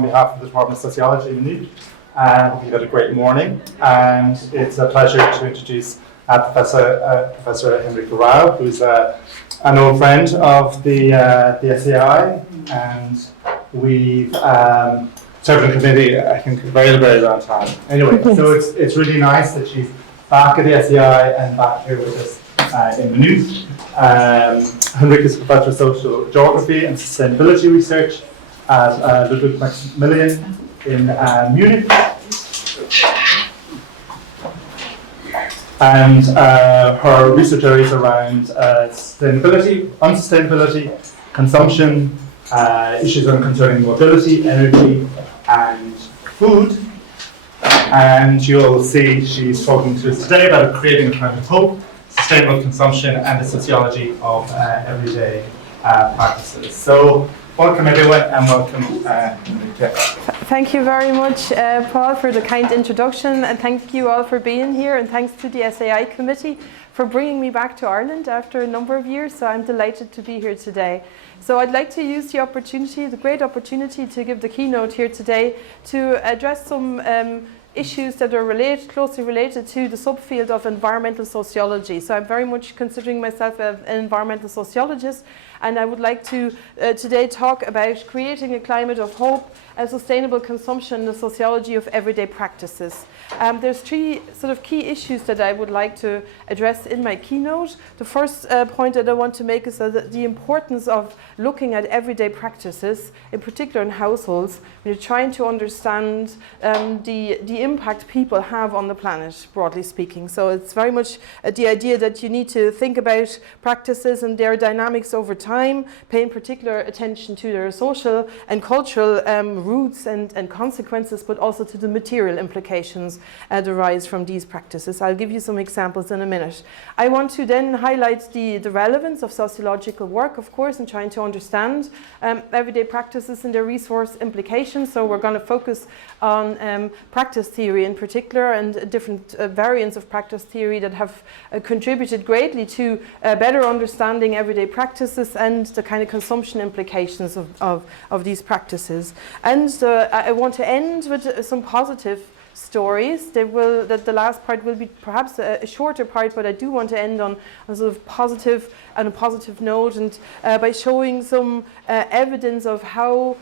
On behalf of the Department of Sociology, Munich, hope you've had a great morning, and it's a pleasure to introduce Professor Henrike Rau, who's an old friend of the SAI, and we've served in the committee, I think, a very, very long time. Anyway, so it's really nice that she's back at the SAI and back here with us in Munich. Henrike is a Professor of Social Geography and Sustainability Research at Ludwig Maximilian in Munich, and her research areas around sustainability, unsustainability, consumption, issues concerning mobility, energy, and food. And you'll see she's talking to us today about creating a climate of hope, sustainable consumption, and the sociology of everyday practices. So, welcome everyone, and welcome Henrike. Thank you very much, Paul, for the kind introduction, and thank you all for being here, and thanks to the SAI committee for bringing me back to Ireland after a number of years, so I'm delighted to be here today. So I'd like to use the opportunity, the great opportunity to give the keynote here today to address some issues that are closely related to the subfield of environmental sociology. So I'm very much considering myself an environmental sociologist, and I would like to today talk about creating a climate of hope, and sustainable consumption, and the sociology of everyday practices. There's three sort of key issues that I would like to address in my keynote. The first point that I want to make is that the importance of looking at everyday practices, in particular in households, when you're trying to understand the impact people have on the planet, broadly speaking. So it's very much the idea that you need to think about practices and their dynamics over time, paying particular attention to their social and cultural roots and consequences, but also to the material implications that arise from these practices. I'll give you some examples in a minute. I want to then highlight the relevance of sociological work, of course, in trying to understand everyday practices and their resource implications. So we're going to focus on practice theory in particular, and different variants of practice theory that have contributed greatly to better understanding everyday practices and the kind of consumption implications of these practices. And I want to end with some positive stories. That the last part will be perhaps a shorter part, but I do want to end on a sort of positive note, and by showing some evidence of how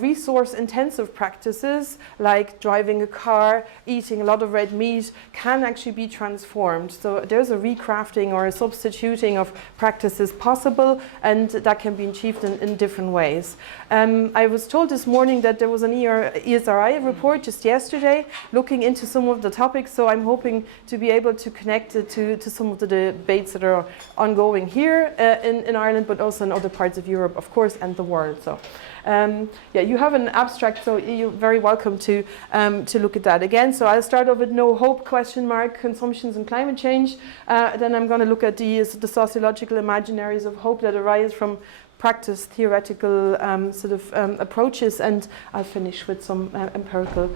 resource-intensive practices like driving a car, eating a lot of red meat, can actually be transformed. So there's a recrafting or a substituting of practices possible, and that can be achieved in different ways. I was told this morning that there was an ESRI report just yesterday looking into some of the topics, so I'm hoping to be able to connect it to some of the debates that are ongoing here in Ireland, but also in other parts of Europe, of course, and the world. So. Yeah, you have an abstract, so you're very welcome to look at that again. So I'll start off with no hope, ? Consumptions and climate change. Then I'm going to look at the sociological imaginaries of hope that arise from practice theoretical approaches, and I'll finish with some empirical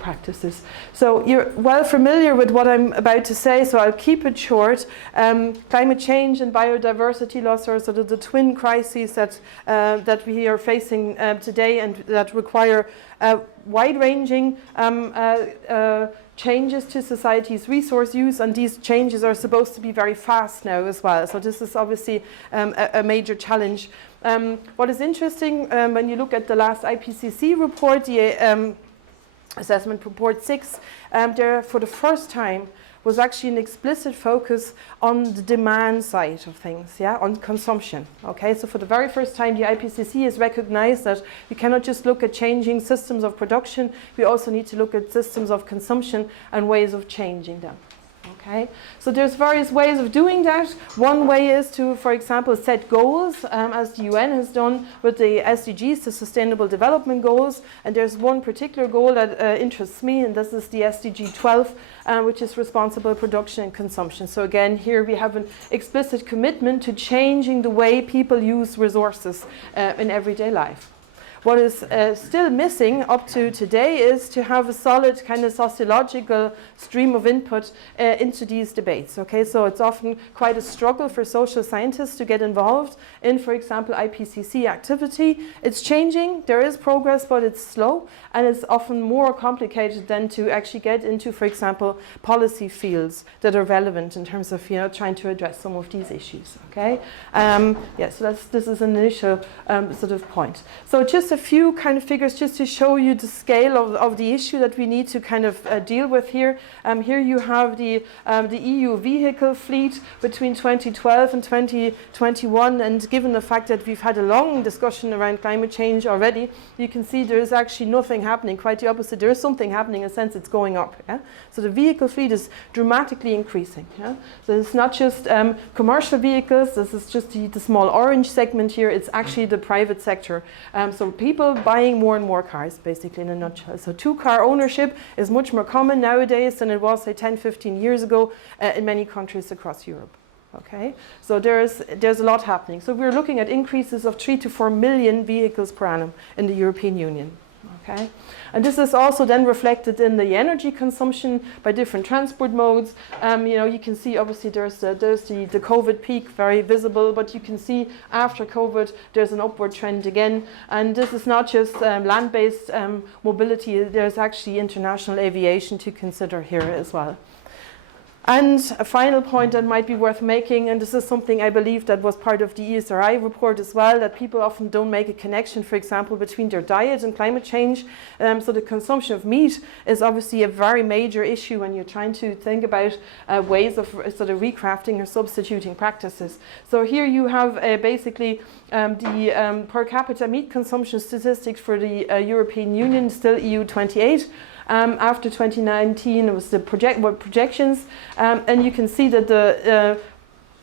practices. So you're well familiar with what I'm about to say, so I'll keep it short. Climate change and biodiversity loss are sort of the twin crises that we are facing today, and that require wide-ranging changes to society's resource use, and these changes are supposed to be very fast now as well. So this is obviously a major challenge. What is interesting when you look at the last IPCC report, the assessment report 6, there for the first time was actually an explicit focus on the demand side of things, on consumption. Okay, so for the very first time, the IPCC has recognized that we cannot just look at changing systems of production, we also need to look at systems of consumption and ways of changing them. Okay, so there's various ways of doing that. One way is to, for example, set goals, as the UN has done with the SDGs, the Sustainable Development Goals. And there's one particular goal that interests me, and this is the SDG 12, which is responsible production and consumption. So again, here we have an explicit commitment to changing the way people use resources in everyday life. What is still missing up to today is to have a solid kind of sociological stream of input into these debates. Okay, so it's often quite a struggle for social scientists to get involved in, for example, IPCC activity. It's changing, there is progress, but it's slow, and it's often more complicated than to actually get into, for example, policy fields that are relevant in terms of trying to address some of these issues. Okay, so this is an initial sort of point. So just a few kind of figures just to show you the scale of the issue that we need to kind of deal with here. Here you have the EU vehicle fleet between 2012 and 2021, and given the fact that we've had a long discussion around climate change already, you can see there is actually nothing happening, quite the opposite. There is something happening in a sense, it's going up. Yeah? So the vehicle fleet is dramatically increasing. Yeah? So it's not just commercial vehicles, this is just the small orange segment here, it's actually the private sector. So people buying more and more cars, basically, in a nutshell. So two-car ownership is much more common nowadays than it was, say, 10, 15 years ago in many countries across Europe. Okay, so there's a lot happening. So we're looking at increases of 3 to 4 million vehicles per annum in the European Union. Okay, and this is also then reflected in the energy consumption by different transport modes. You can see obviously there's the COVID peak very visible, but you can see after COVID there's an upward trend again. And this is not just land-based mobility, there's actually international aviation to consider here as well. And a final point that might be worth making, and this is something I believe that was part of the ESRI report as well, that people often don't make a connection, for example, between their diet and climate change. So the consumption of meat is obviously a very major issue when you're trying to think about ways of sort of recrafting or substituting practices. So here you have basically the per capita meat consumption statistics for the European Union, still EU 28. After 2019, it was the projections, and you can see that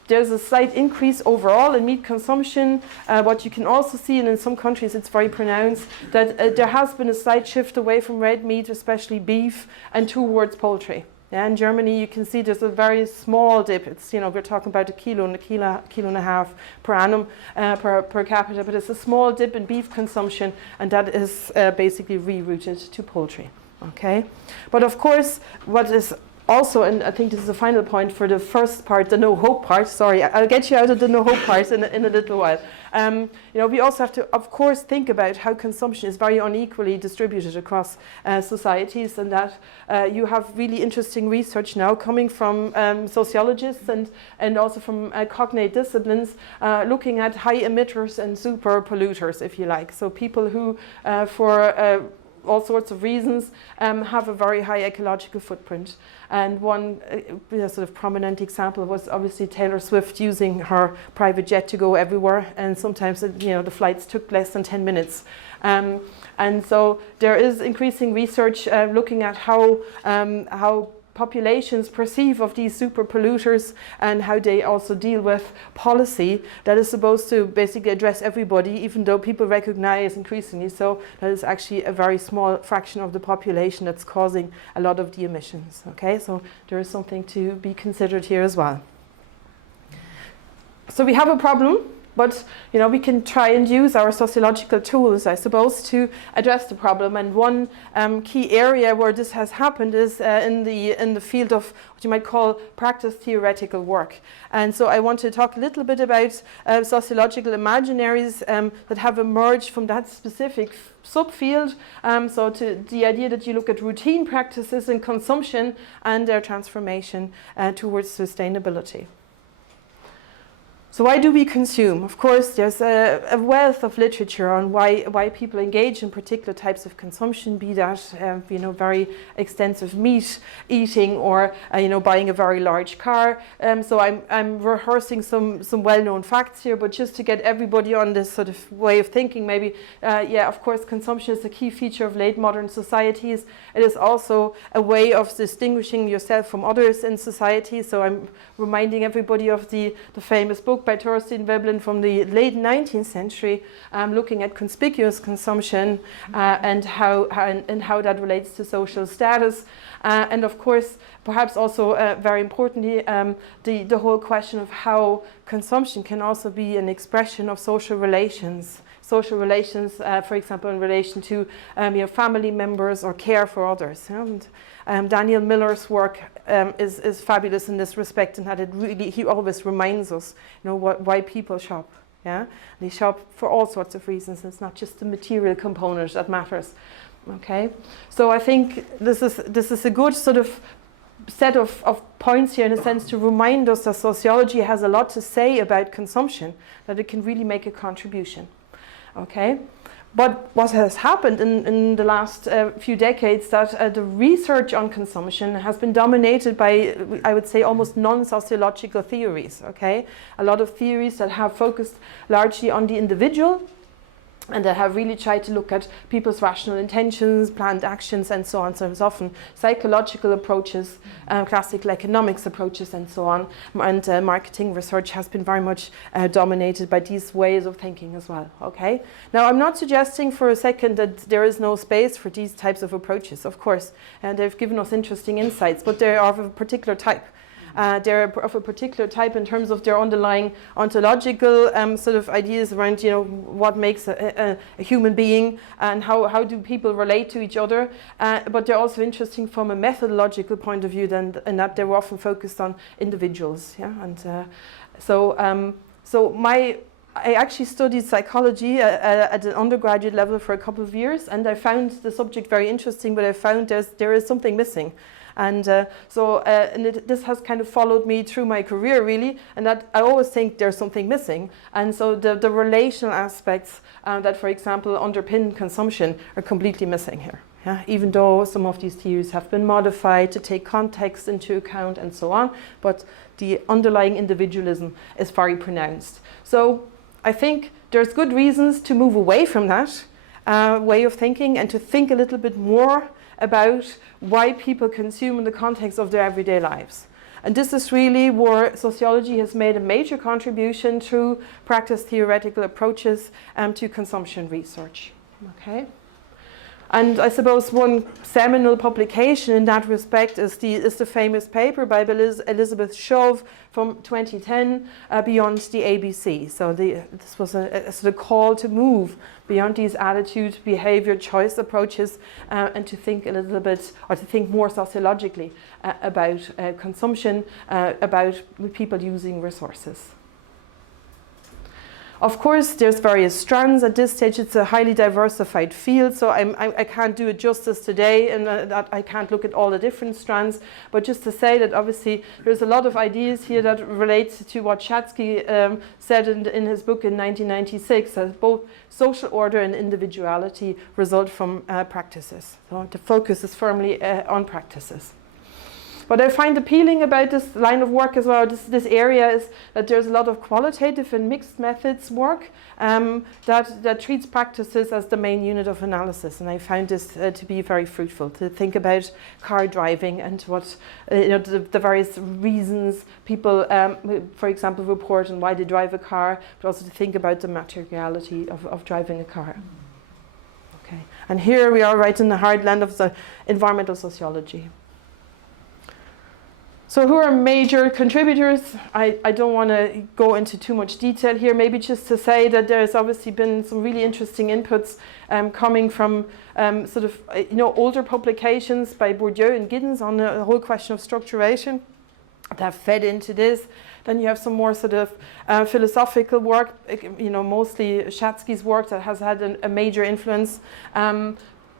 there's a slight increase overall in meat consumption. What you can also see, and in some countries it's very pronounced, that there has been a slight shift away from red meat, especially beef, and towards poultry. Yeah, in Germany, you can see there's a very small dip. It's, we're talking about a kilo and a half per annum per capita, but it's a small dip in beef consumption, and that is basically rerouted to poultry. Okay, but of course, what is also, and I think this is the final point for the first part, the no hope part. Sorry, I'll get you out of the no hope part in a little while. We also have to, of course, think about how consumption is very unequally distributed across societies, and that you have really interesting research now coming from sociologists and also from cognate disciplines looking at high emitters and super polluters, if you like. So people who, for all sorts of reasons, have a very high ecological footprint. And one sort of prominent example was obviously Taylor Swift using her private jet to go everywhere, and sometimes the flights took less than 10 minutes. And so there is increasing research looking at how populations perceive of these super polluters and how they also deal with policy that is supposed to basically address everybody, even though people recognize increasingly so that is actually a very small fraction of the population that's causing a lot of the emissions. Okay, so there is something to be considered here as well. So we have a problem, but we can try and use our sociological tools, I suppose, to address the problem. And one key area where this has happened is in the field of what you might call practice theoretical work. And so I want to talk a little bit about sociological imaginaries that have emerged from that specific subfield. So to the idea that you look at routine practices in consumption and their transformation towards sustainability. So why do we consume? Of course, there's a wealth of literature on why people engage in particular types of consumption, be that very extensive meat eating or buying a very large car. So I'm rehearsing some well-known facts here, but just to get everybody on this sort of way of thinking, maybe of course, consumption is a key feature of late modern societies. It is also a way of distinguishing yourself from others in society. So I'm reminding everybody of the famous book by Thorstein Veblen from the late 19th century, looking at conspicuous consumption and how that relates to social status. And of course, perhaps also very importantly, the whole question of how consumption can also be an expression of social relations. Social relations, for example, in relation to family members or care for others. And Daniel Miller's work is fabulous in this respect, in that he always reminds us, why people shop. Yeah, they shop for all sorts of reasons. It's not just the material component that matters. Okay, so I think this is a good sort of set of points here, in a sense, to remind us that sociology has a lot to say about consumption, that it can really make a contribution. Okay, but what has happened in the last few decades, that the research on consumption has been dominated by, I would say, almost non-sociological theories. Okay, a lot of theories that have focused largely on the individual, and that have really tried to look at people's rational intentions, planned actions, and so on. So it's often psychological approaches, classical economics approaches, and so on. And marketing research has been very much dominated by these ways of thinking as well. Okay. Now, I'm not suggesting for a second that there is no space for these types of approaches, of course. And they've given us interesting insights, but they are of a particular type. They're of a particular type in terms of their underlying ontological sort of ideas around, what makes a human being and how do people relate to each other. But they're also interesting from a methodological point of view, in that they're often focused on individuals. Yeah, and I actually studied psychology at an undergraduate level for a couple of years, and I found the subject very interesting, but I found there is something missing. And this has kind of followed me through my career, really, and that I always think there's something missing. And so the relational aspects that, for example, underpin consumption are completely missing here. Yeah? Even though some of these theories have been modified to take context into account and so on, but the underlying individualism is very pronounced. So I think there's good reasons to move away from that way of thinking and to think a little bit more about why people consume in the context of their everyday lives. And this is really where sociology has made a major contribution through practice theoretical approaches to consumption research. Okay. And I suppose one seminal publication in that respect is the famous paper by Elizabeth Shove from 2010, Beyond the ABC. So this was a sort of call to move beyond these attitude, behavior, choice approaches and to think a little bit, or to think more sociologically about consumption, about people using resources. Of course, there's various strands at this stage. It's a highly diversified field, so I can't do it justice today, and that I can't look at all the different strands. But just to say that obviously there's a lot of ideas here that relate to what Schatzky said in his book in 1996, that both social order and individuality result from practices. So the focus is firmly on practices. What I find appealing about this line of work as well, this area, is that there's a lot of qualitative and mixed methods work that treats practices as the main unit of analysis. And I found this to be very fruitful, to think about car driving and what the various reasons people, for example, report and why they drive a car, but also to think about the materiality of driving a car. Okay. And here we are right in the heartland of the environmental sociology. So who are major contributors? I don't want to go into too much detail here, maybe just to say that there's obviously been some really interesting inputs coming from sort of older publications by Bourdieu and Giddens on the whole question of structuration that have fed into this. Then you have some more sort of philosophical work, mostly Schatzky's work that has had a major influence.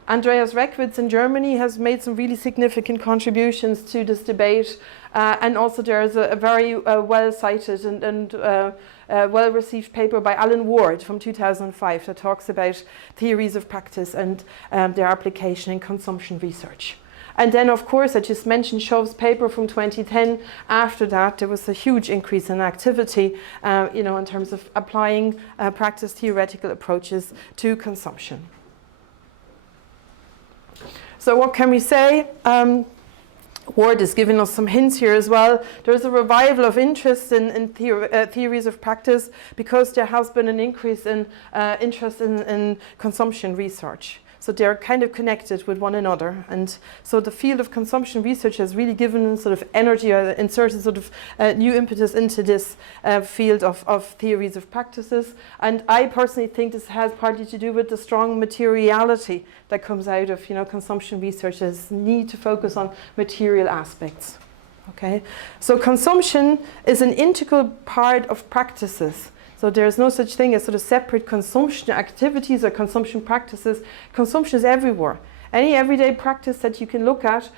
Andreas Reckwitz in Germany has made some really significant contributions to this debate, and also there's a very well-cited and well-received paper by Alan Ward from 2005 that talks about theories of practice and their application in consumption research. And then, of course, I just mentioned Shove's paper from 2010. After that, there was a huge increase in activity, in terms of applying practice theoretical approaches to consumption. So what can we say? Ward is giving us some hints here as well. There's a revival of interest in theories of practice because there has been an increase in interest in consumption research. So they're kind of connected with one another. And so the field of consumption research has really given sort of energy or inserted sort of new impetus into this field of theories of practices. And I personally think this has partly to do with the strong materiality that comes out of, consumption researchers need to focus on material aspects. Okay, so consumption is an integral part of practices. So there's no such thing as sort of separate consumption activities or consumption practices. Consumption is everywhere. Any everyday practice that you can look at,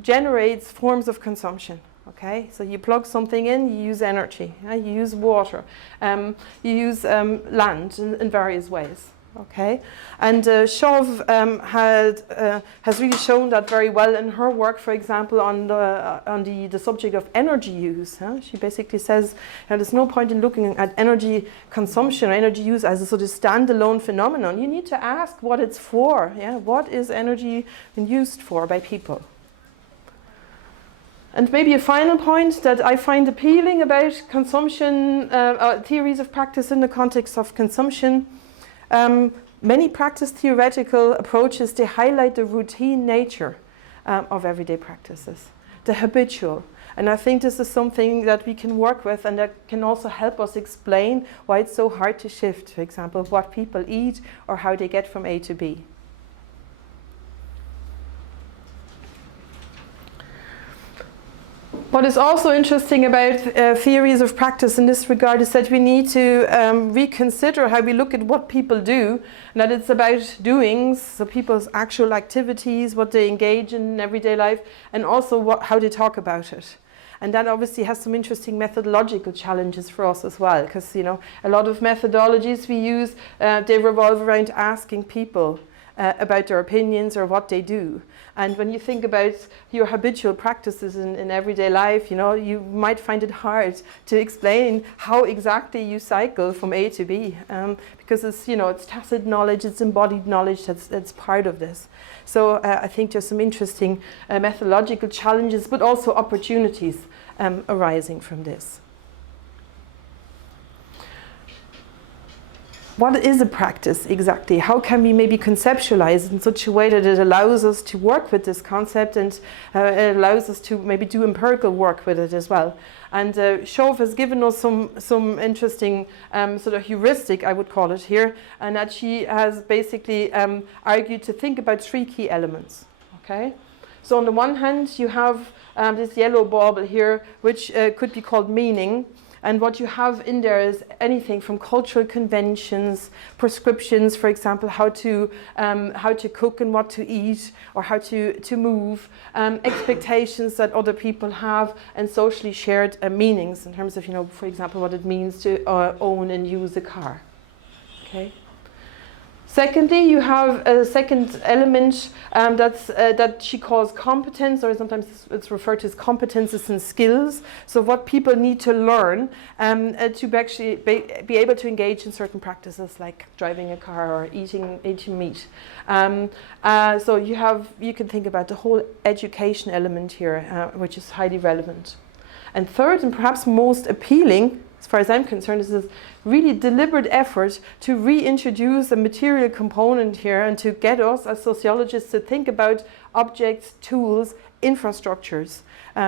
generates forms of consumption. Okay, so you plug something in, you use energy, you use water, you use land in various ways. Okay, and Chauve has really shown that very well in her work, for example, on the subject of energy use. She basically says there's no point in looking at energy consumption or energy use as a sort of standalone phenomenon. You need to ask what it's for. What is energy being used for by people? And maybe a final point that I find appealing about consumption, theories of practice in the context of consumption. Many practice theoretical approaches, they highlight the routine nature of everyday practices, the habitual. And I think this is something that we can work with and that can also help us explain why it's so hard to shift, for example, what people eat or how they get from A to B. What is also interesting about theories of practice in this regard is that we need to reconsider how we look at what people do, and that it's about doings, so people's actual activities, what they engage in everyday life, and also how they talk about it. And that obviously has some interesting methodological challenges for us as well, because a lot of methodologies we use, they revolve around asking people about their opinions or what they do. And when you think about your habitual practices in everyday life, you might find it hard to explain how exactly you cycle from A to B, because it's tacit knowledge, it's embodied knowledge that's part of this. So I think there's some interesting methodological challenges, but also opportunities arising from this. What is a practice exactly? How can we maybe conceptualize it in such a way that it allows us to work with this concept and it allows us to maybe do empirical work with it as well? And Chauve has given us some interesting sort of heuristic, I would call it here, and that she has basically argued to think about three key elements. Okay, so on the one hand, you have this yellow bauble here, which could be called meaning. And what you have in there is anything from cultural conventions, prescriptions, for example, how to cook and what to eat, or how to move, expectations that other people have, and socially shared meanings in terms of, for example, what it means to own and use a car. Okay. Secondly, you have a second element that she calls competence, or sometimes it's referred to as competences and skills. So what people need to learn to actually be able to engage in certain practices like driving a car or eating meat. So you can think about the whole education element here, which is highly relevant. And third, and perhaps most appealing, as far as I'm concerned, is this really deliberate effort to reintroduce a material component here and to get us as sociologists to think about objects, tools, infrastructures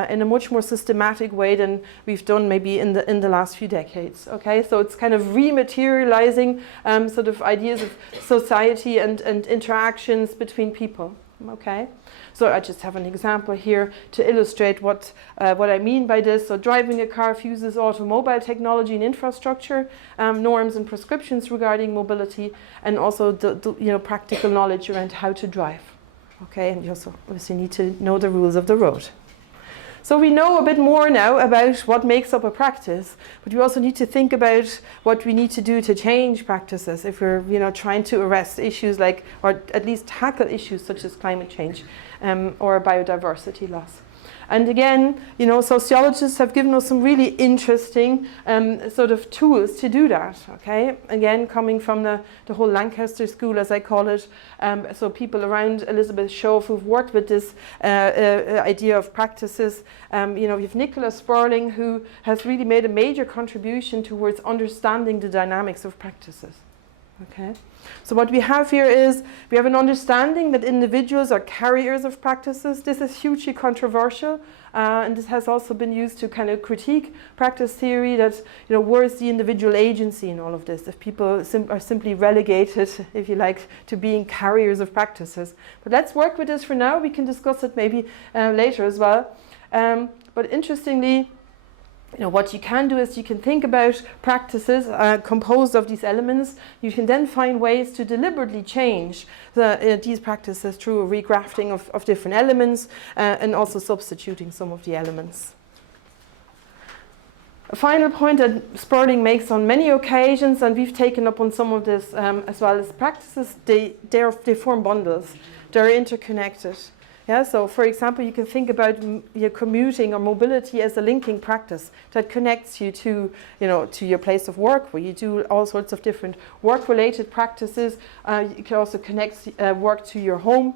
in a much more systematic way than we've done maybe in the last few decades. Okay, so it's kind of rematerializing sort of ideas of society and interactions between people. Okay, so I just have an example here to illustrate what I mean by this. So driving a car fuses automobile technology and infrastructure, norms and prescriptions regarding mobility, and also the practical knowledge around how to drive. Okay, and you also obviously need to know the rules of the road. So we know a bit more now about what makes up a practice, but we also need to think about what we need to do to change practices if we're trying to arrest issues or at least tackle issues such as climate change or biodiversity loss. And again, you know, sociologists have given us some really interesting sort of tools to do that, okay? Again, coming from the whole Lancaster school, as I call it, so people around Elizabeth Shove who've worked with this idea of practices. You know, we have Nicholas Sperling, who has really made a major contribution towards understanding the dynamics of practices. Okay, so what we have here is we have an understanding that individuals are carriers of practices. This is hugely controversial, and this has also been used to kind of critique practice theory. That, you know, where is the individual agency in all of this? If people are simply relegated, if you like, to being carriers of practices. But let's work with this for now. We can discuss it maybe later as well. But interestingly, you know, what you can do is you can think about practices composed of these elements. You can then find ways to deliberately change these practices through a regrafting of different elements and also substituting some of the elements. A final point that Sperling makes on many occasions, and we've taken up on some of this as well, is practices, they form bundles. They're interconnected. Yeah, so for example, you can think about your commuting or mobility as a linking practice that connects you to, you know, to your place of work, where you do all sorts of different work-related practices. You can also connect work to your home.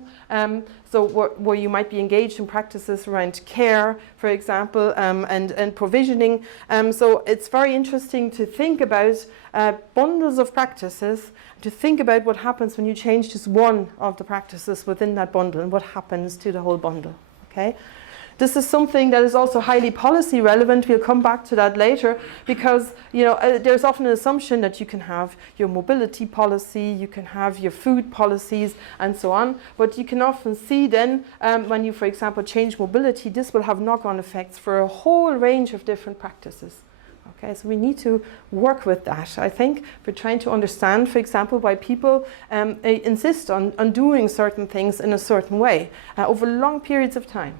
So where you might be engaged in practices around care, for example, and provisioning. So it's very interesting to think about bundles of practices, to think about what happens when you change just one of the practices within that bundle and what happens to the whole bundle. Okay? This is something that is also highly policy relevant. We'll come back to that later, because, you know, there's often an assumption that you can have your mobility policy, you can have your food policies, and so on. But you can often see then, when you, for example, change mobility, this will have knock-on effects for a whole range of different practices. Okay, so we need to work with that, I think. We're trying to understand, for example, why people insist on doing certain things in a certain way over long periods of time.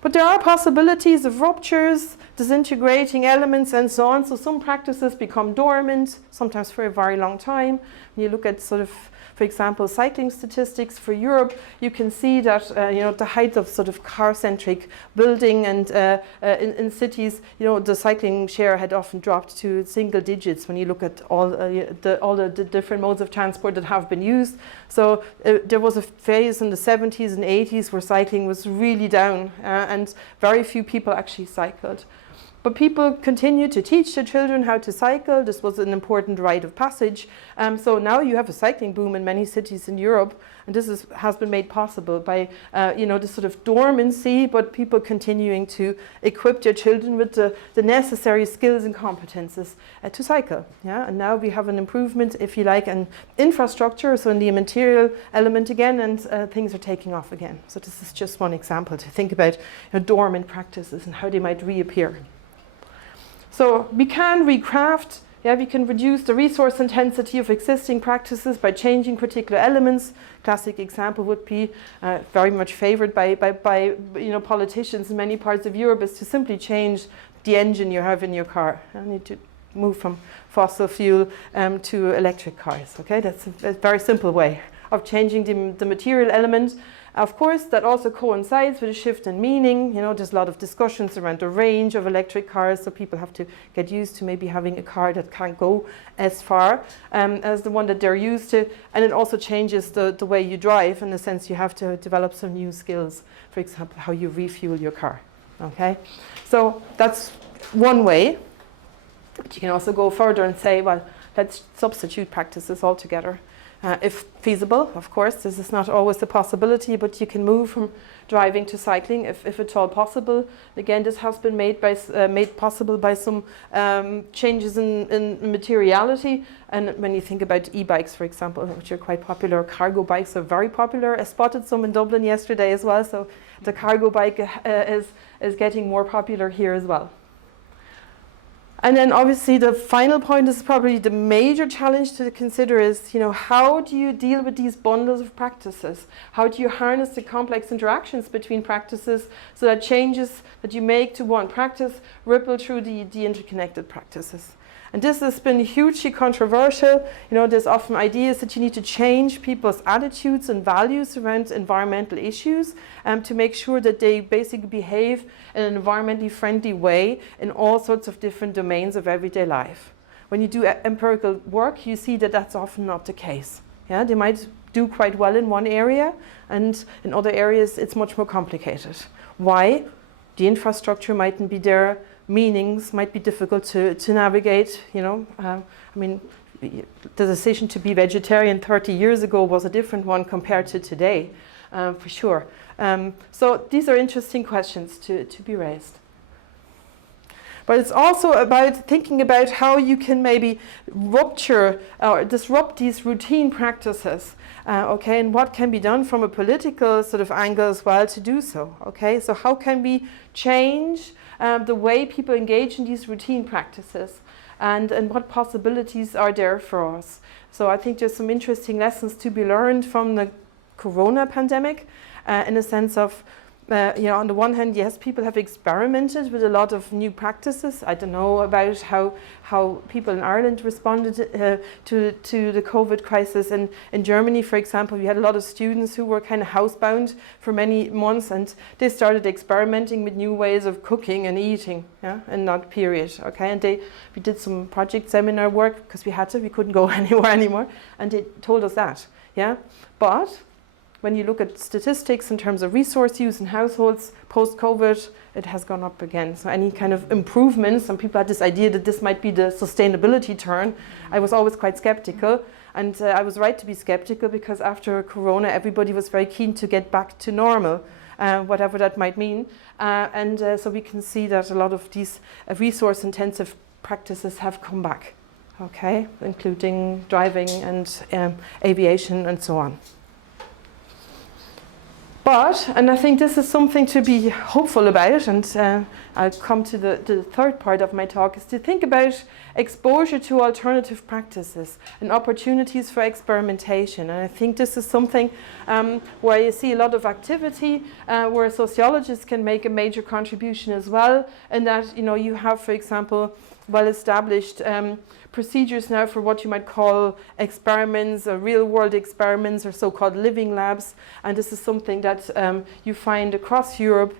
But there are possibilities of ruptures, disintegrating elements, and so on. So some practices become dormant, sometimes for a very long time. When you look at sort of, for example, cycling statistics for Europe, you can see that you know, the height of sort of car-centric building and in cities, you know, the cycling share had often dropped to single digits when you look at all the different modes of transport that have been used. So there was a phase in the 70s and 80s where cycling was really down and very few people actually cycled. But people continued to teach their children how to cycle. This was an important rite of passage. So now you have a cycling boom in many cities in Europe, and this has been made possible by you know, this sort of dormancy, but people continuing to equip their children with the necessary skills and competences to cycle. Yeah, and now we have an improvement, if you like, in infrastructure, so in the material element again, and things are taking off again. So this is just one example to think about, you know, dormant practices and how they might reappear. So we can recraft, yeah, we can reduce the resource intensity of existing practices by changing particular elements. Classic example would be very much favored by you know, politicians in many parts of Europe, is to simply change the engine you have in your car. You need to move from fossil fuel to electric cars. Okay, that's a very simple way of changing the material element. Of course, that also coincides with a shift in meaning. You know, there's a lot of discussions around the range of electric cars, so people have to get used to maybe having a car that can't go as far as the one that they're used to. And it also changes the way you drive. In the sense, you have to develop some new skills. For example, how you refuel your car. Okay, so that's one way. But you can also go further and say, well, let's substitute practices altogether. If feasible, of course, this is not always a possibility, but you can move from driving to cycling if at all possible. Again, this has been made possible by some changes in materiality. And when you think about e-bikes, for example, which are quite popular, cargo bikes are very popular. I spotted some in Dublin yesterday as well, so the cargo bike is getting more popular here as well. And then obviously the final point is probably the major challenge to consider is, you know, how do you deal with these bundles of practices? How do you harness the complex interactions between practices so that changes that you make to one practice ripple through the interconnected practices? And this has been hugely controversial. You know, there's often ideas that you need to change people's attitudes and values around environmental issues to make sure that they basically behave in an environmentally friendly way in all sorts of different domains of everyday life. When you do empirical work, you see that that's often not the case. Yeah, they might do quite well in one area, and in other areas it's much more complicated. Why? The infrastructure mightn't be there, meanings might be difficult to navigate, you know. I mean, the decision to be vegetarian 30 years ago was a different one compared to today, for sure. So these are interesting questions to be raised. But it's also about thinking about how you can maybe rupture or disrupt these routine practices, okay, and what can be done from a political sort of angle as well to do so, okay? So how can we change the way people engage in these routine practices, and what possibilities are there for us? So I think there's some interesting lessons to be learned from the corona pandemic in a sense of you know, on the one hand, yes, people have experimented with a lot of new practices. I don't know about how people in Ireland responded to the COVID crisis. And in Germany, for example, we had a lot of students who were kind of housebound for many months, and they started experimenting with new ways of cooking and eating, yeah, in that period. Okay, and we did some project seminar work because we couldn't go anywhere anymore, and they told us that, yeah, but when you look at statistics in terms of resource use in households post-COVID, it has gone up again. So any kind of improvements, some people had this idea that this might be the sustainability turn. I was always quite skeptical, and I was right to be skeptical, because after Corona, everybody was very keen to get back to normal, whatever that might mean. So we can see that a lot of these resource-intensive practices have come back, okay, including driving and aviation and so on. But, and I think this is something to be hopeful about, and I'll come to the third part of my talk, is to think about exposure to alternative practices and opportunities for experimentation. And I think this is something where you see a lot of activity, where sociologists can make a major contribution as well, and that, you know, you have, for example, well-established procedures now for what you might call experiments or real-world experiments or so-called living labs. And this is something that you find across Europe,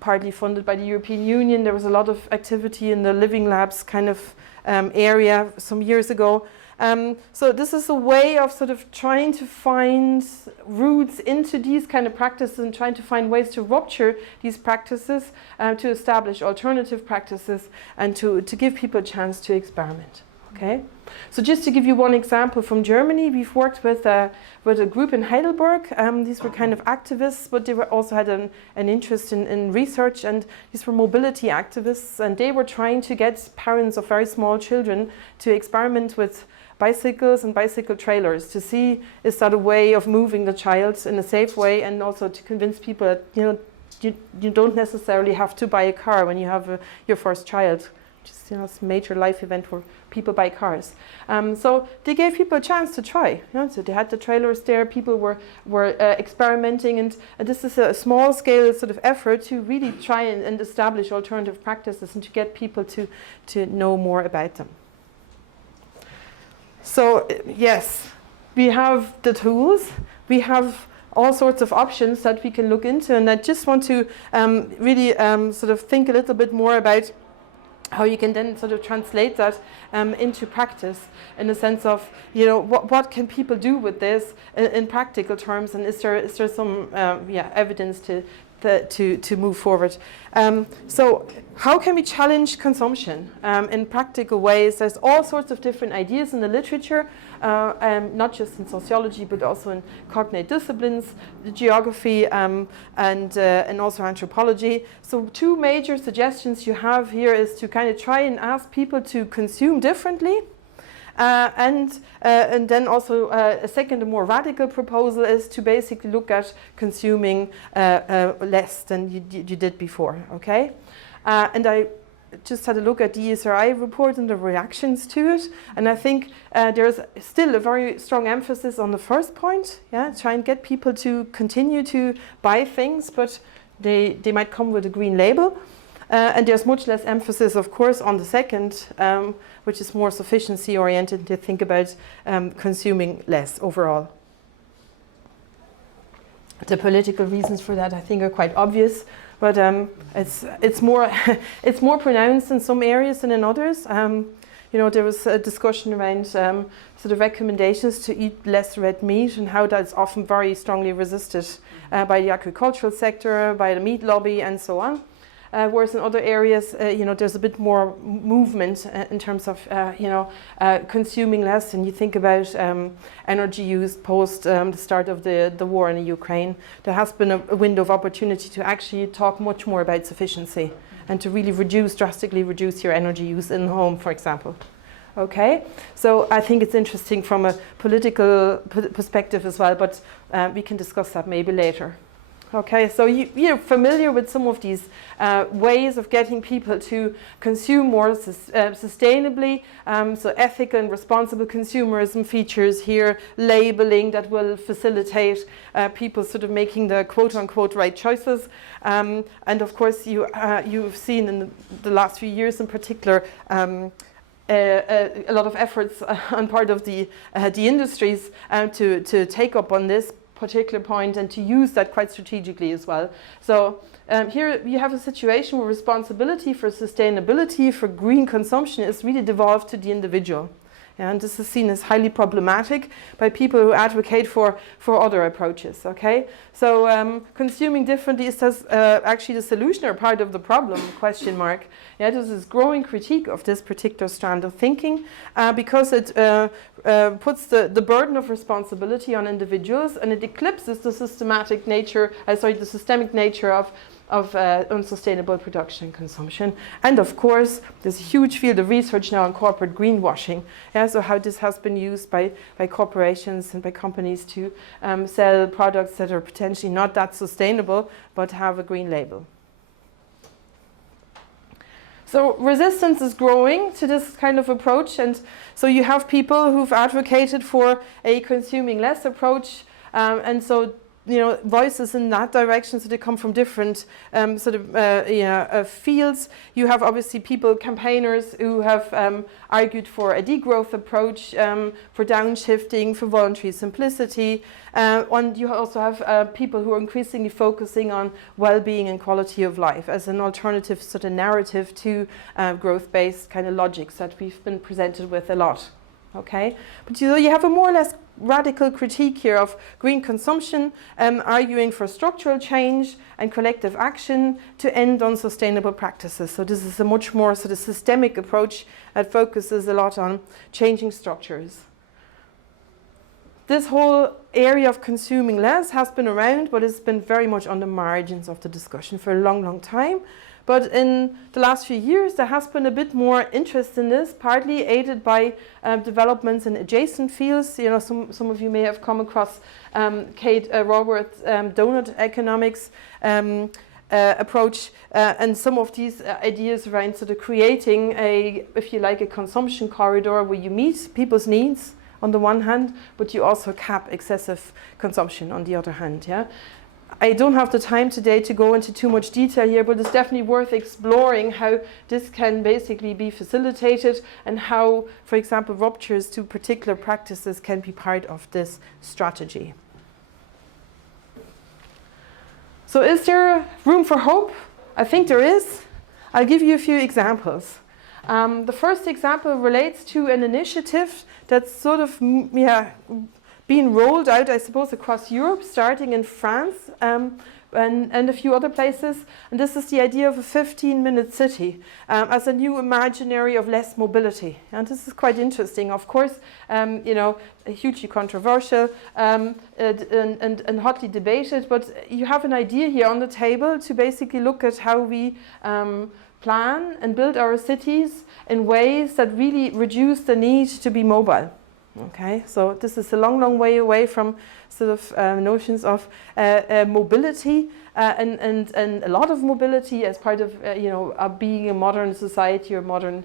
partly funded by the European Union. There was a lot of activity in the living labs kind of area some years ago. So this is a way of sort of trying to find routes into these kind of practices and trying to find ways to rupture these practices, to establish alternative practices, and to give people a chance to experiment. Okay, so just to give you one example from Germany, we've worked with a group in Heidelberg. These were kind of activists, but they also had an interest in research, and these were mobility activists, and they were trying to get parents of very small children to experiment with bicycles and bicycle trailers to see, is that a way of moving the child in a safe way, and also to convince people that, you know, you don't necessarily have to buy a car when you have your first child. Just, you know, it's a major life event where people buy cars. So they gave people a chance to try. You know, so they had the trailers there. People were experimenting, and this is a small-scale sort of effort to really try and establish alternative practices and to get people to know more about them. So yes, we have the tools. We have all sorts of options that we can look into, and I just want to really sort of think a little bit more about how you can then sort of translate that into practice, in the sense of, you know, what can people do with this in practical terms, and is there some evidence to move forward. So how can we challenge consumption in practical ways? There's all sorts of different ideas in the literature, not just in sociology, but also in cognate disciplines, geography, and also anthropology. So two major suggestions you have here is to kind of try and ask people to consume differently. And then also a second, a more radical proposal is to basically look at consuming less than you did before, okay? And I just had a look at the SAI report and the reactions to it, and I think there's still a very strong emphasis on the first point, yeah, try and get people to continue to buy things, but they might come with a green label. And there's much less emphasis, of course, on the second, which is more sufficiency oriented, to think about consuming less overall. The political reasons for that, I think, are quite obvious, but it's more it's more pronounced in some areas than in others. You know, there was a discussion around sort of recommendations to eat less red meat and how that's often very strongly resisted by the agricultural sector, by the meat lobby, and so on. Whereas in other areas, you know, there's a bit more movement in terms of, you know, consuming less. And you think about energy use post the start of the war in the Ukraine. There has been a window of opportunity to actually talk much more about sufficiency and to really drastically reduce your energy use in the home, for example. Okay, so I think it's interesting from a political perspective as well, but we can discuss that maybe later. Okay, so you're familiar with some of these ways of getting people to consume more sustainably. So ethical and responsible consumerism features here, labeling that will facilitate people sort of making the quote-unquote right choices. And of course, you've seen in the last few years in particular a lot of efforts on part of the industries to take up on this particular point and to use that quite strategically as well. So here you have a situation where responsibility for sustainability, for green consumption is really devolved to the individual. And this is seen as highly problematic by people who advocate for other approaches, okay? So consuming differently is actually the solution or part of the problem, question mark. Yeah, there's this growing critique of this particular strand of thinking because it puts the burden of responsibility on individuals and it eclipses the systemic nature of unsustainable production and consumption. And of course, there's a huge field of research now on corporate greenwashing. Yeah, so how this has been used by corporations and by companies to sell products that are potentially not that sustainable, but have a green label. So resistance is growing to this kind of approach. And so you have people who've advocated for a consuming less approach. And so you know, voices in that direction, so they come from different fields. You have obviously campaigners who have argued for a degrowth approach, for downshifting, for voluntary simplicity. And you also have people who are increasingly focusing on well-being and quality of life as an alternative sort of narrative to growth-based kind of logics that we've been presented with a lot. Okay, but you have a more or less radical critique here of green consumption, arguing for structural change and collective action to end unsustainable practices. So this is a much more sort of systemic approach that focuses a lot on changing structures. This whole area of consuming less has been around, but it's been very much on the margins of the discussion for a long, long time. But in the last few years, there has been a bit more interest in this, partly aided by developments in adjacent fields. You know, some of you may have come across Kate Raworth's donut economics approach, and some of these ideas around sort of creating if you like, a consumption corridor where you meet people's needs on the one hand, but you also cap excessive consumption on the other hand. Yeah. I don't have the time today to go into too much detail here, but it's definitely worth exploring how this can basically be facilitated and how, for example, ruptures to particular practices can be part of this strategy. So is there room for hope? I think there is. I'll give you a few examples. The first example relates to an initiative that's sort of being rolled out, I suppose, across Europe, starting in France and a few other places. And this is the idea of a 15-minute city as a new imaginary of less mobility. And this is quite interesting. Of course, you know, hugely controversial and hotly debated. But you have an idea here on the table to basically look at how we plan and build our cities in ways that really reduce the need to be mobile. Okay, so this is a long, long way away from sort of notions of mobility and a lot of mobility as part of being a modern society or modern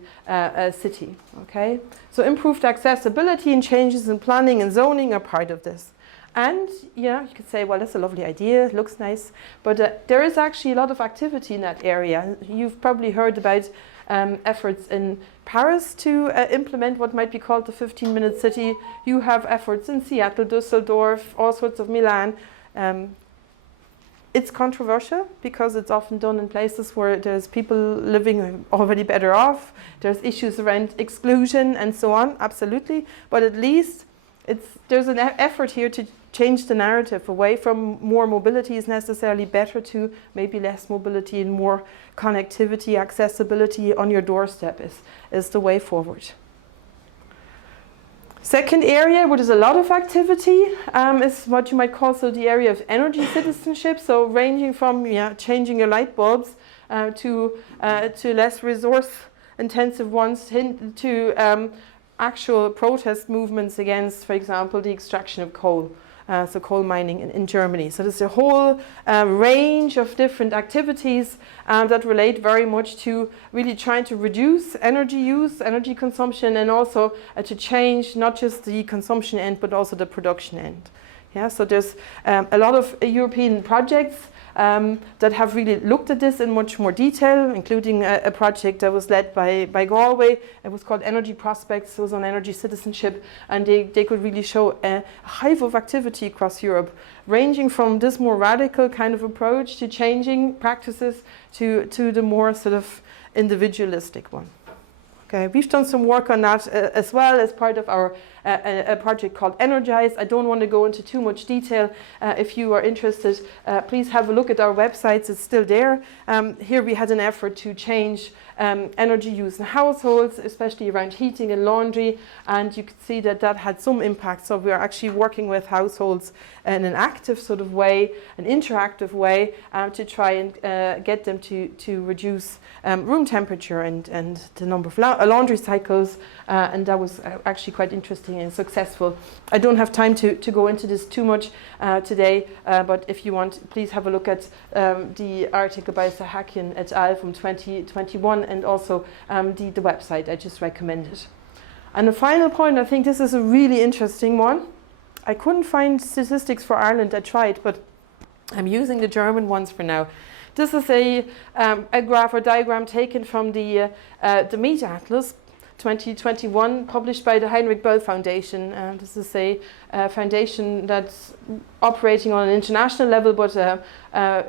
city. Okay, so improved accessibility and changes in planning and zoning are part of this. And yeah, you could say, well, that's a lovely idea, it looks nice, but there is actually a lot of activity in that area. You've probably heard about efforts in Paris to implement what might be called the 15-minute city. You have efforts in Seattle, Düsseldorf, all sorts of Milan. It's controversial because it's often done in places where there's people living already better off. There's issues around exclusion and so on, absolutely. But at least there's an effort here to change the narrative away from more mobility is necessarily better to maybe less mobility and more connectivity, accessibility on your doorstep is the way forward. Second area where there's a lot of activity is what you might call the area of energy citizenship. So ranging from changing your light bulbs to less resource-intensive ones, to actual protest movements against, for example, the extraction of coal. So coal mining in Germany. So there's a whole range of different activities that relate very much to really trying to reduce energy use, energy consumption, and also to change not just the consumption end, but also the production end. Yeah, so there's a lot of European projects that have really looked at this in much more detail, including a project that was led by Galway. It was called Energy Prospects. It was on energy citizenship, and they could really show a hive of activity across Europe, ranging from this more radical kind of approach to changing practices to the more sort of individualistic one. Okay, we've done some work on that as well as part of our a project called Energize. I don't want to go into too much detail. If you are interested, please have a look at our websites. It's still there. Here we had an effort to change energy use in households, especially around heating and laundry, and you could see that that had some impact. So we are actually working with households in an active sort of way, an interactive way, to try and get them to reduce room temperature and the number of laundry cycles, and that was actually quite interesting and successful. I don't have time to go into this too much today, but if you want, please have a look at the article by Sahakian et al. From 2021, and also the website. I just recommend it. And the final point, I think this is a really interesting one. I couldn't find statistics for Ireland. I tried, but I'm using the German ones for now. This is a graph or diagram taken from the Meat Atlas 2021, published by the Henrike Rau Foundation. This is a foundation that's operating on an international level, but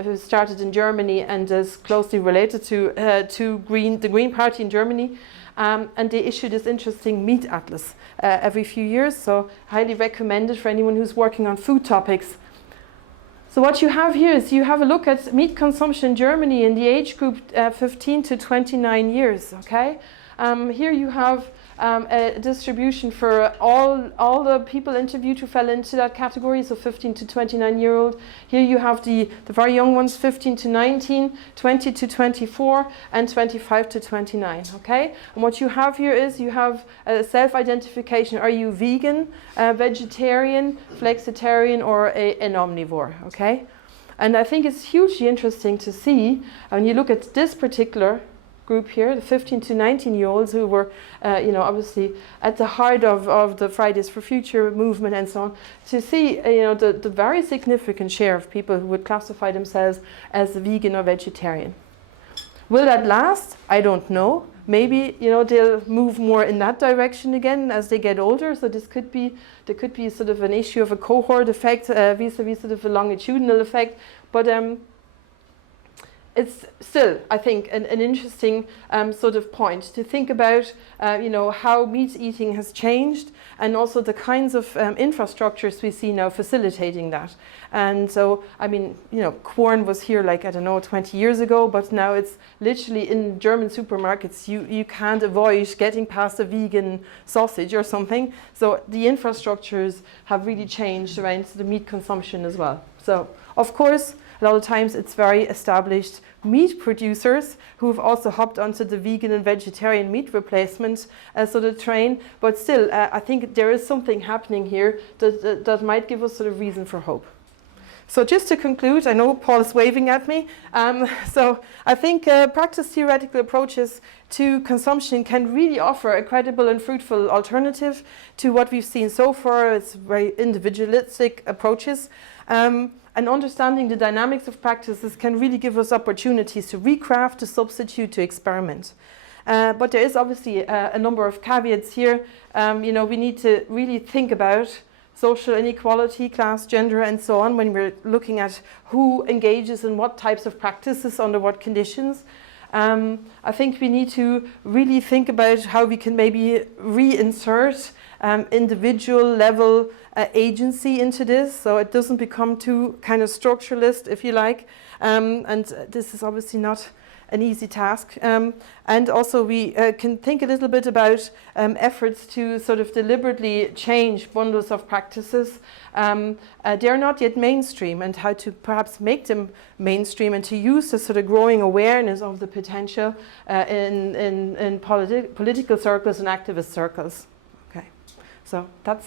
who started in Germany and is closely related to the Green Party in Germany. And they issue this interesting meat atlas every few years, so highly recommended for anyone who's working on food topics. So what you have here is you have a look at meat consumption in Germany in the age group 15 to 29 years, okay? Here you have a distribution for all the people interviewed who fell into that category, so 15 to 29-year-old. Here you have the very young ones, 15 to 19, 20 to 24, and 25 to 29, okay? And what you have here is you have a self-identification. Are you vegan, vegetarian, flexitarian, or an omnivore, okay? And I think it's hugely interesting to see, when you look at this particular group here, the 15 to 19-year-olds who were, obviously at the heart of the Fridays for Future movement and so on, to see, the very significant share of people who would classify themselves as vegan or vegetarian. Will that last? I don't know. Maybe, they'll move more in that direction again as they get older. So there could be sort of an issue of a cohort effect vis-a-vis sort of a longitudinal effect. But it's still, I think, an interesting sort of point to think about, how meat eating has changed, and also the kinds of infrastructures we see now facilitating that. And so, I mean, corn was here 20 years ago, but now it's literally in German supermarkets. You can't avoid getting past a vegan sausage or something. So the infrastructures have really changed around the meat consumption as well. So, of course, a lot of times it's very established meat producers who have also hopped onto the vegan and vegetarian meat replacement sort of train. But still, I think there is something happening here that might give us sort of reason for hope. So just to conclude, I know Paul is waving at me. So I think practice theoretical approaches to consumption can really offer a credible and fruitful alternative to what we've seen so far. It's very individualistic approaches. And understanding the dynamics of practices can really give us opportunities to recraft, to substitute, to experiment. But there is obviously a number of caveats here. We need to really think about social inequality, class, gender, and so on when we're looking at who engages in what types of practices under what conditions. I think we need to really think about how we can maybe reinsert individual level agency into this, so it doesn't become too kind of structuralist, if you like. And this is obviously not an easy task. And also we can think a little bit about efforts to sort of deliberately change bundles of practices. They're not yet mainstream, and how to perhaps make them mainstream and to use the sort of growing awareness of the potential in political circles and activist circles. Okay, so that's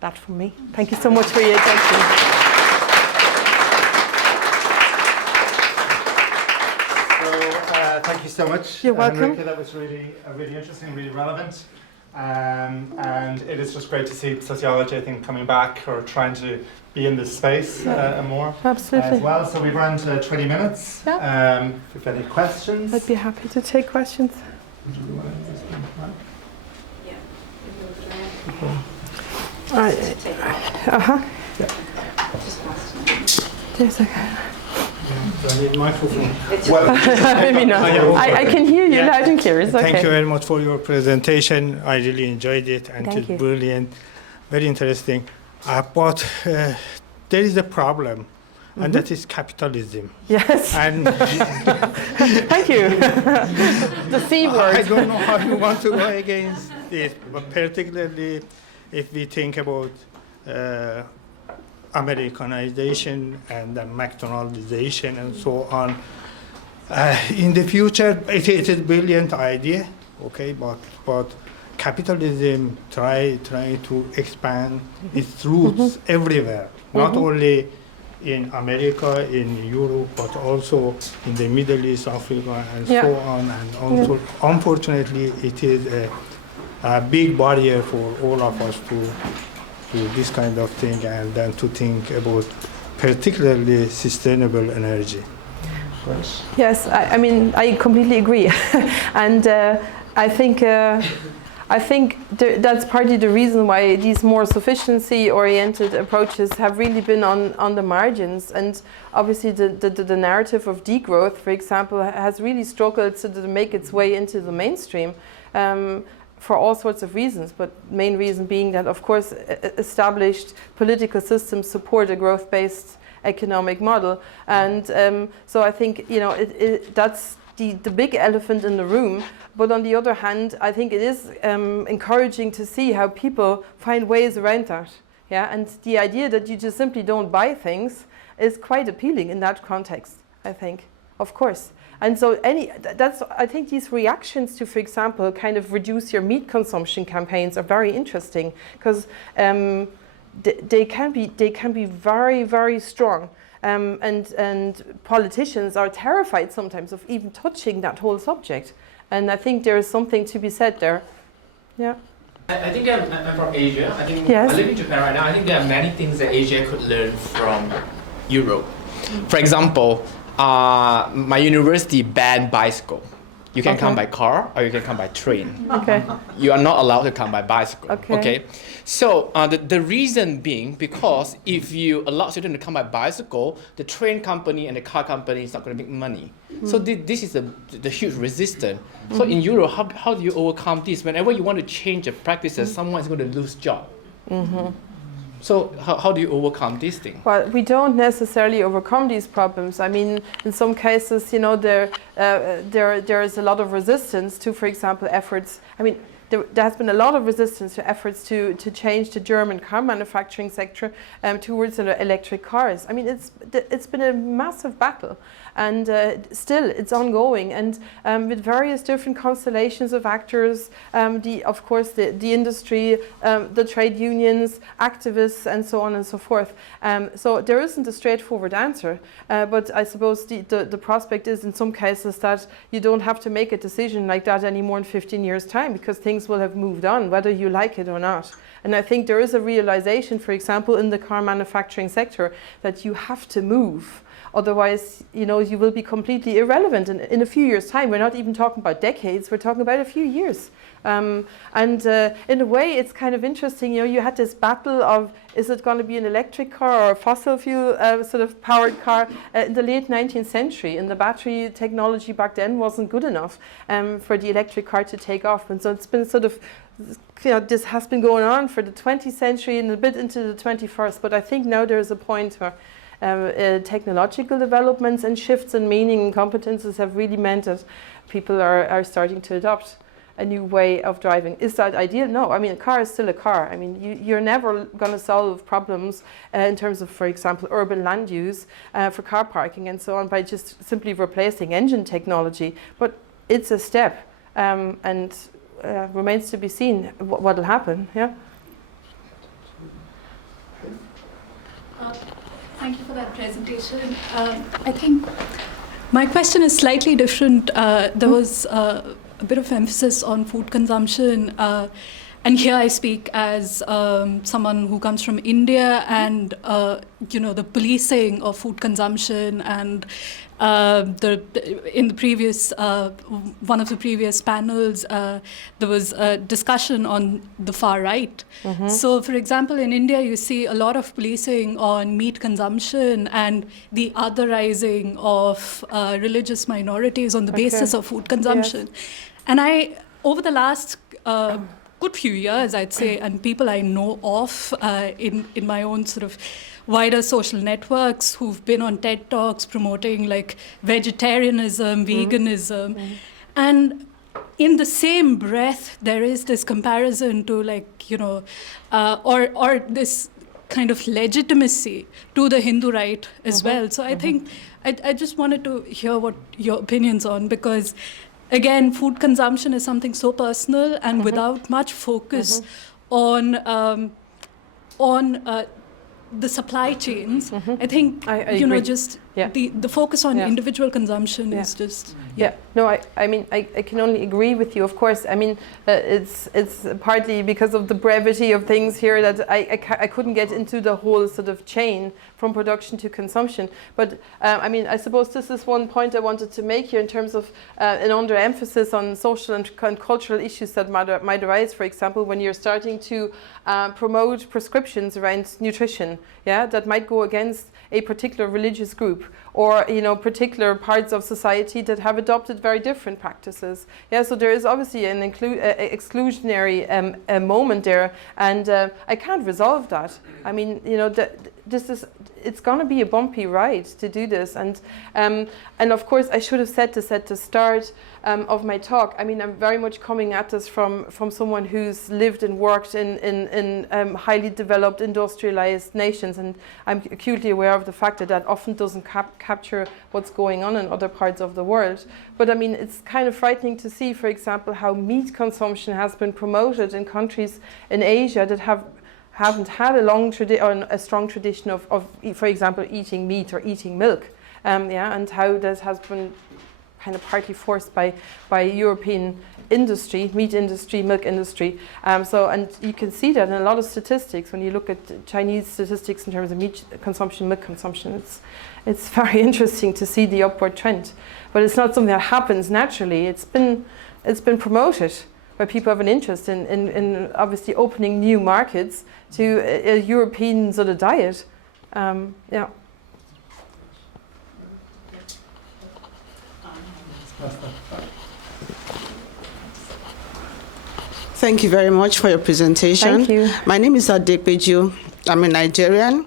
that from me. Thank you so much for your attention. Thank you so much. You're welcome. Henrike, that was really interesting, really relevant. And it is just great to see sociology, I think, coming back or trying to be in this space more. Absolutely. As well. So we've run to 20 minutes. Yeah. If you have any questions. I'd be happy to take questions. Uh-huh. Yeah. There's a Do I need a microphone? Well, maybe not. I can hear you loud and clear. It's okay. Thank you very much for your presentation. I really enjoyed it, and Thank it's you. brilliant, very interesting. But there is a problem, and that is capitalism. Yes. And Thank you. The C I word. don't know how you want to go against it, but particularly if we think about Americanization and McDonaldization and so on. In the future, it is a brilliant idea, okay, but capitalism try to expand its roots everywhere, not only in America, in Europe, but also in the Middle East, Africa, and so on. And also, unfortunately, it is a big barrier for all of us to do this kind of thing, and then to think about particularly sustainable energy. Yes, I mean, I completely agree. And I think that's partly the reason why these more sufficiency-oriented approaches have really been on the margins. And obviously the narrative of degrowth, for example, has really struggled to make its way into the mainstream. For all sorts of reasons, but main reason being that, of course, established political systems support a growth-based economic model, and so I think that's the big elephant in the room. But on the other hand, I think it is encouraging to see how people find ways around that. Yeah, and the idea that you just simply don't buy things is quite appealing in that context, I think, of course. And so I think these reactions to, for example, kind of reduce your meat consumption campaigns are very interesting, because they can be very, very strong. And politicians are terrified sometimes of even touching that whole subject. And I think there is something to be said there. Yeah. I think I'm from Asia. I think Yes. I live in Japan right now. I think there are many things that Asia could learn from Europe. For example, my university banned bicycle. You can come by car or you can come by train. Okay. You are not allowed to come by bicycle. Okay. So the reason being, because if you allow students to come by bicycle, the train company and the car company is not going to make money. So this is the huge resistance. So in Europe, how do you overcome this? Whenever you want to change the practices, someone is going to lose job. So how do you overcome this thing? Well, we don't necessarily overcome these problems. I mean, in some cases, there is a lot of resistance to, for example, efforts. I mean, there has been a lot of resistance to efforts to change the German car manufacturing sector towards electric cars. I mean, it's been a massive battle, and still it's ongoing, and with various different constellations of actors, of course the industry, the trade unions, activists, and so on and so forth. So there isn't a straightforward answer, but I suppose the prospect is in some cases that you don't have to make a decision like that anymore in 15 years' time, because things will have moved on, whether you like it or not. And I think there is a realization, for example, in the car manufacturing sector, that you have to move. Otherwise, you will be completely irrelevant in a few years' time. We're not even talking about decades, we're talking about a few years. In a way, it's kind of interesting, you had this battle of, is it going to be an electric car or a fossil fuel sort of powered car in the late 19th century, and the battery technology back then wasn't good enough for the electric car to take off. And so it's been sort of, this has been going on for the 20th century and a bit into the 21st, but I think now there's a point where technological developments and shifts in meaning and competences have really meant that people are starting to adopt a new way of driving. Is that ideal? No. I mean, a car is still a car. I mean, you're never going to solve problems in terms of, for example, urban land use for car parking and so on by just simply replacing engine technology. But it's a step, and remains to be seen what will happen. Yeah. Thank you for that presentation. I think my question is slightly different. There was a bit of emphasis on food consumption, and here I speak as someone who comes from India, and the policing of food consumption, and in the previous one of the previous panels, there was a discussion on the far right. Mm-hmm. So, for example, in India, you see a lot of policing on meat consumption and the otherizing of religious minorities on the basis of food consumption. Yes. And over the last good few years, I'd say, and people I know of in my own sort of wider social networks who've been on TED Talks promoting like vegetarianism, veganism. Mm-hmm. And in the same breath, there is this comparison to or this kind of legitimacy to the Hindu right as well. So I think I just wanted to hear what your opinions on, because again, food consumption is something so personal and without much focus on the supply chains. I think I agree. Just the focus on individual consumption is just No, I mean I can only agree with you. Of course, I mean it's partly because of the brevity of things here that I couldn't get into the whole sort of chain from production to consumption. But I mean, I suppose this is one point I wanted to make here in terms of an underemphasis on social and cultural issues that might arise. For example, when you're starting to promote prescriptions around nutrition, that might go against a particular religious group, or particular parts of society that have adopted very different practices. So there is obviously an exclusionary moment there, and I can't resolve that. I mean, it's going to be a bumpy ride to do this, and of course I should have said this at the start of my talk. I mean, I'm very much coming at this from someone who's lived and worked in highly developed industrialized nations, and I'm acutely aware of the fact that often doesn't capture what's going on in other parts of the world. But I mean, it's kind of frightening to see, for example, how meat consumption has been promoted in countries in Asia that haven't had a strong tradition of, for example, eating meat or eating milk, and how that has been kind of partly forced by European industry, meat industry, milk industry. And you can see that in a lot of statistics when you look at Chinese statistics in terms of meat consumption, milk consumption. It's very interesting to see the upward trend, but it's not something that happens naturally. It's been promoted, where people have an interest in obviously opening new markets to a European sort of diet. Thank you very much for your presentation. Thank you. My name is Adepeju. I'm a Nigerian,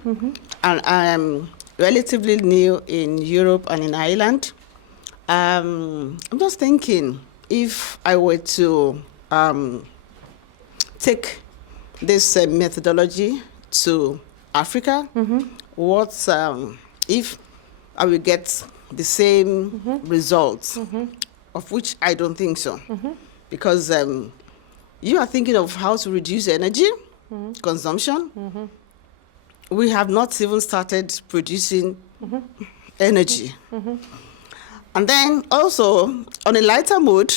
and I'm relatively new in Europe and in Ireland. I'm just thinking, if I were to take this methodology to Africa, what if I will get the same results, of which I don't think so. Because you are thinking of how to reduce energy consumption. We have not even started producing energy. And then also, on a lighter mood,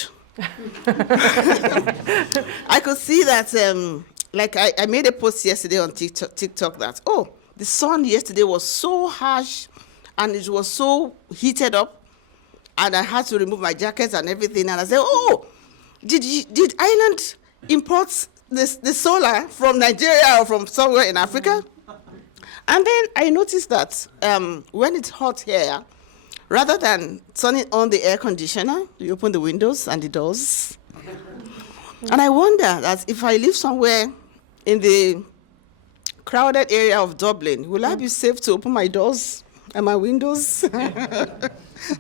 I could see that, like I made a post yesterday on TikTok that, oh, the sun yesterday was so harsh and it was so heated up, and I had to remove my jacket and everything. And I said, oh, did Ireland import the solar from Nigeria or from somewhere in Africa? And then I noticed that when it's hot here, rather than turning on the air conditioner, you open the windows and the doors. And I wonder that if I live somewhere in the crowded area of Dublin, will I be safe to open my doors and my windows?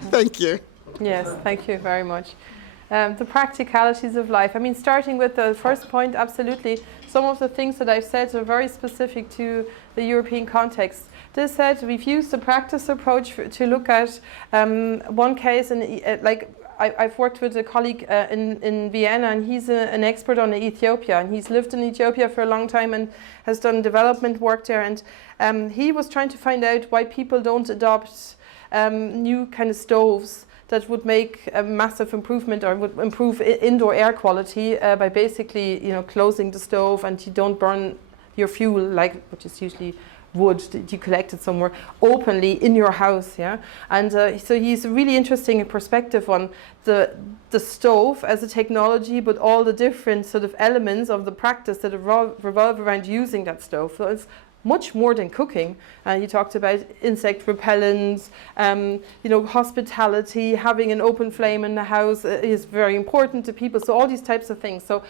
Thank you. Yes, thank you very much. The practicalities of life. I mean, starting with the first point, absolutely. Some of the things that I've said are very specific to the European context. This said, we've used the practice approach to look at one case, and I've worked with a colleague in Vienna, and he's an expert on Ethiopia, and he's lived in Ethiopia for a long time and has done development work there, and he was trying to find out why people don't adopt new kind of stoves that would make a massive improvement or would improve indoor air quality by basically, closing the stove, and you don't burn your fuel, which is usually wood that you collected somewhere, openly in your house, yeah. And so he's a really interesting perspective on the stove as a technology, but all the different sort of elements of the practice that revolve around using that stove. So it's much more than cooking. You talked about insect repellents, hospitality, having an open flame in the house is very important to people. So all these types of things. So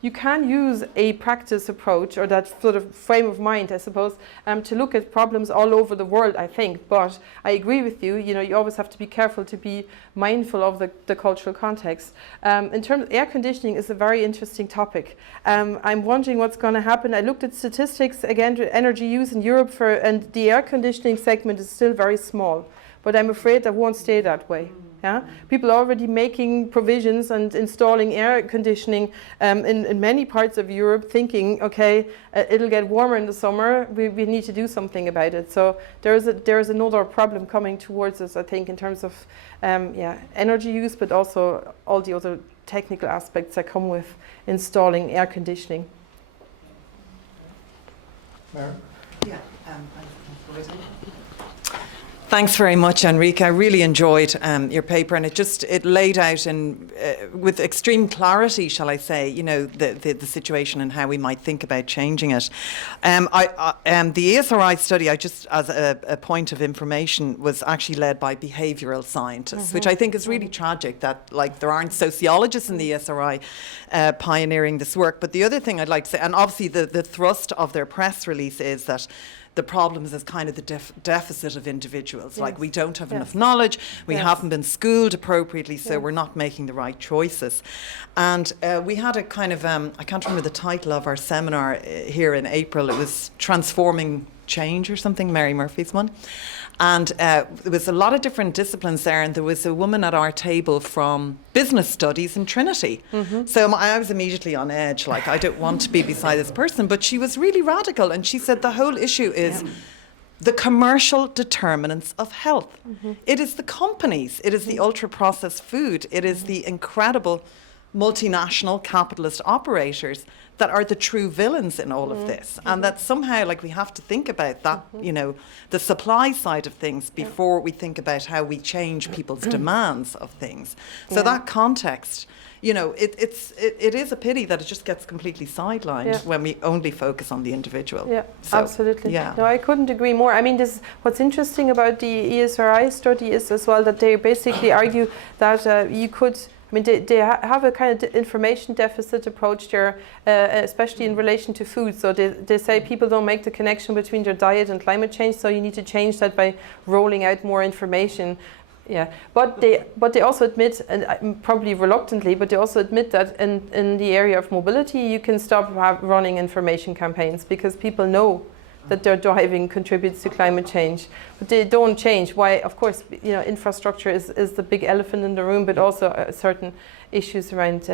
you can use a practice approach, or that sort of frame of mind, I suppose, to look at problems all over the world, I think. But I agree with you, you always have to be careful to be mindful of the cultural context. In terms of air conditioning is a very interesting topic. I'm wondering what's going to happen. I looked at statistics, again, energy use in Europe and the air conditioning segment is still very small, but I'm afraid that won't stay that way. Yeah, people are already making provisions and installing air conditioning in many parts of Europe, thinking, okay, it'll get warmer in the summer. We need to do something about it. So there is another problem coming towards us, I think, in terms of energy use, but also all the other technical aspects that come with installing air conditioning. Mary? Yeah, thanks very much, Henrike. I really enjoyed your paper, and it laid out with extreme clarity, shall I say, the situation and how we might think about changing it. The ESRI study, I just as a point of information, was actually led by behavioural scientists, which I think is really tragic that there aren't sociologists in the ESRI pioneering this work. But the other thing I'd like to say, and obviously the thrust of their press release is that the problems is kind of the deficit of individuals. Yes. We don't have enough knowledge, we haven't been schooled appropriately, so we're not making the right choices. And we had a kind of, I can't remember the title of our seminar here in April, it was Transforming Change or something, Mary Murphy's one. And there was a lot of different disciplines there, and there was a woman at our table from business studies in Trinity. So I was immediately on edge, I don't want to be beside this person, but she was really radical, and she said the whole issue is the commercial determinants of health. It is the companies, it is the ultra-processed food, it is the incredible multinational capitalist operators that are the true villains in all of this, and that somehow we have to think about that, the supply side of things before we think about how we change people's demands of things. So that context, it is a pity that it just gets completely sidelined when we only focus on the individual. Yeah, so, absolutely. Yeah. No, I couldn't agree more. I mean, what's interesting about the ESRI study is as well that they basically argue that you could. I mean, they have a kind of information deficit approach there, especially in relation to food. So they say people don't make the connection between their diet and climate change, so you need to change that by rolling out more information Yeah, but they also admit, and probably reluctantly, but they also admit that in the area of mobility, you can stop running information campaigns because people know that their driving contributes to climate change, but they don't change. Why? Of course, infrastructure is the big elephant in the room, but also certain issues around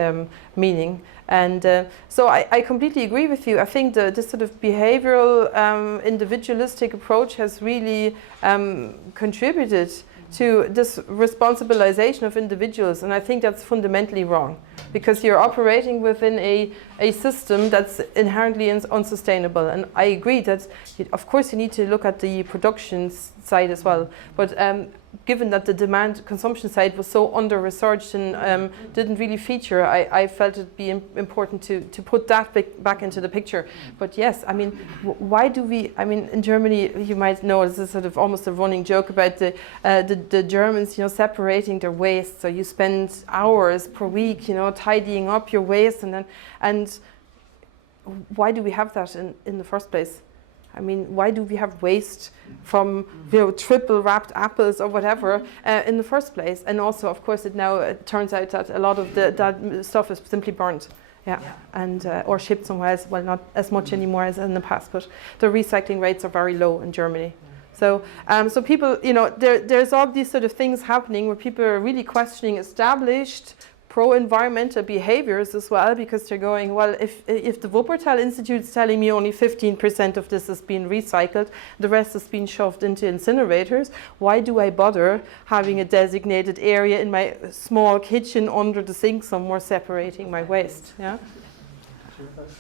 meaning. And so I completely agree with you. I think this sort of behavioral, individualistic approach has really contributed to this responsibilization of individuals, and I think that's fundamentally wrong, because you're operating within a system that's inherently unsustainable. And I agree that, of course, you need to look at the production side as well, but given that the demand consumption side was so under-researched and didn't really feature, I felt it'd be important to put that back into the picture. But yes, I mean, why do we, I mean, in Germany, you might know, this is sort of almost a running joke about the Germans, separating their waste. So you spend hours per week, tidying up your waste, and why do we have that in the first place? I mean, why do we have waste from triple wrapped apples or whatever in the first place? And also, of course, it turns out that a lot of that stuff is simply burnt, and or shipped somewhere else. Well, not as much anymore as in the past, but the recycling rates are very low in Germany. So, so people, there's all these sort of things happening where people are really questioning established pro-environmental behaviors as well, because they're going, well, if the Wuppertal Institute is telling me only 15% of this has been recycled, the rest has been shoved into incinerators, why do I bother having a designated area in my small kitchen under the sink somewhere separating my waste? Yeah.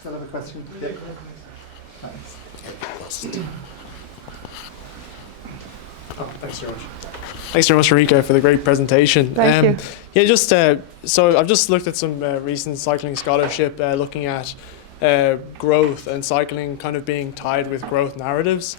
Still have a question? Yeah. Thanks. Oh, thanks very much. Thanks very much, Henrike, for the great presentation. Thank you. Yeah, just so I've just looked at some recent cycling scholarship looking at growth and cycling kind of being tied with growth narratives.